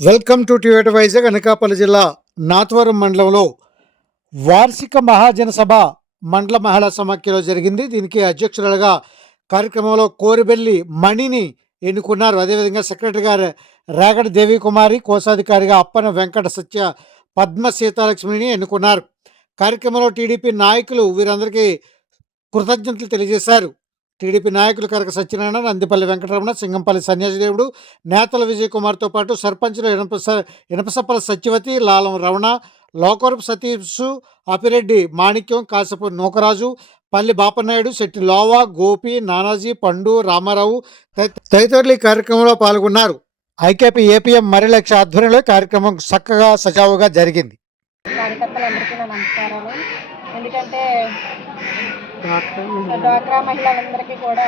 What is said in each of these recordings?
Welcome to టివేట్ వైజాగ్ అనకాపల్లి జిల్లా నాతవరం మండలంలో వార్షిక మహాజన సభ మండల మహిళా సమాఖ్యలో జరిగింది. దీనికి అధ్యక్షురాలుగా కార్యక్రమంలో కోరిబెల్లి మణిని ఎన్నుకున్నారు. అదేవిధంగా సెక్రటరీ గారు రేగడ దేవికుమారి కోశాధికారిగా అప్పన వెంకట సత్య పద్మ సీతాలక్ష్మిని ఎన్నుకున్నారు. కార్యక్రమంలో టీడీపీ నాయకులు వీరందరికీ కృతజ్ఞతలు తెలియజేశారు. టీడీపీ నాయకులు కరక సత్యనారాయణ నందిపల్లి వెంకటరమణ సింగంపల్లి సన్యాసిదేవుడు నేతల విజయ్ కుమార్తో పాటు సర్పంచులు ఇనప ఇనపసప్పల సత్యవతి లాలం రమణ లోకరపు సతీష్ అపిరెడ్డి మాణిక్యం కాసపు నూకరాజు పల్లి బాపనాయుడు శెట్టి లోవా గోపి నానాజీ పండు రామారావు తదితరులు ఈ కార్యక్రమంలో పాల్గొన్నారు. ఐకేపీ ఏపీఎం మరిలక్ష ఆధ్వర్యంలో కార్యక్రమం చక్కగా సజావుగా జరిగింది. కార్యకర్తలందరికీ నా నమస్కారాలు. ఎందుకంటే డ్వాక్రా మహిళలందరికీ కూడా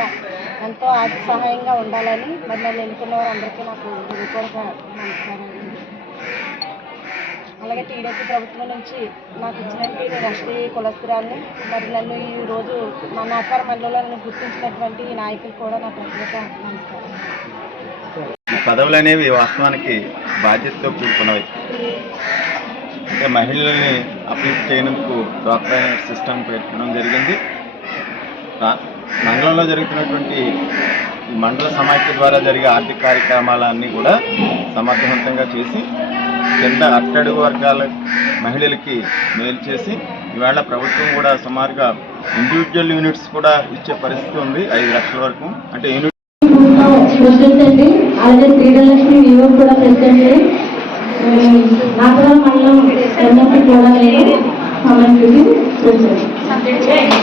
ఎంతో ఆర్థిక సహాయంగా ఉండాలని మరి నన్ను ఎన్నుకున్న వారందరికీ నాకు హృదయపూర్వక నమస్కారాలు అలాగే టీడీపీ ప్రభుత్వం నుంచి నాకు ఇచ్చినట్టు నేను ఎస్టీ కులస్తురాన్ని మరి నన్ను ఈ రోజు మా నాకార మండలంలో నన్ను గుర్తించినటువంటి ఈ నాయకులు కూడా నా ప్రత్యేక నమస్కారం. ఈ పదవులు అనేవి వాస్తవానికి బాధ్యతతో కూడుకున్నవి. అంటే మహిళల్ని అప్లిఫ్ట్ చేయడానికి డాక్టర్ సిస్టమ్ పెట్టడం జరిగింది. మండలంలో జరుగుతున్నటువంటి ఈ మండల సమాఖ్య ద్వారా జరిగే ఆర్థిక కార్యక్రమాలన్నీ కూడా సమర్థవంతంగా చేసి కింద అట్టడుగు వర్గాల మహిళలకి మేలు చేసి ఇవాళ ప్రభుత్వం కూడా సుమారుగా ఇండివిజువల్ యూనిట్స్ కూడా ఇచ్చే పరిస్థితి ఉంది. ఐదు లక్షల వరకు. అంటే యూనిట్ అండి అలాగే క్రీడలక్ష్మి కూడా ప్రెసిడెంట్ మండలం కూడా నేను సమన్వయం ప్రెసిడెంట్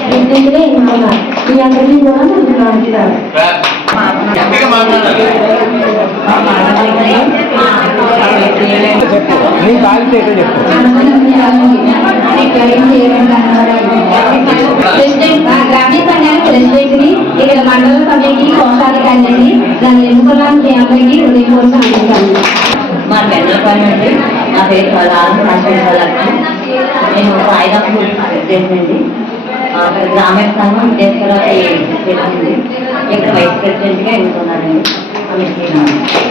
ప్రెసిడెంట్గా ఇంకా మీ అందరికీ కూడా నాకు నమస్కారం ప్రెసిడెంట్ గ్రామీణ సంఘానికి ప్రెసిడెంట్ని ఇక్కడ మండల సభ్యుకి కోశాధికారిని నన్ను మీ అందరికీ హృదయపూర్వక నమస్కారం మా పేరు రాజు లక్ష్మి నేను సాయిరాపూర్ ప్రెసిడెంట్ అండి ఆ, గ్రామీణ సంఘం విదేశ్వర చేసింది ఇక్కడ వైస్ ప్రెసిడెంట్గా ఎన్నుకున్నానండి అందరికీ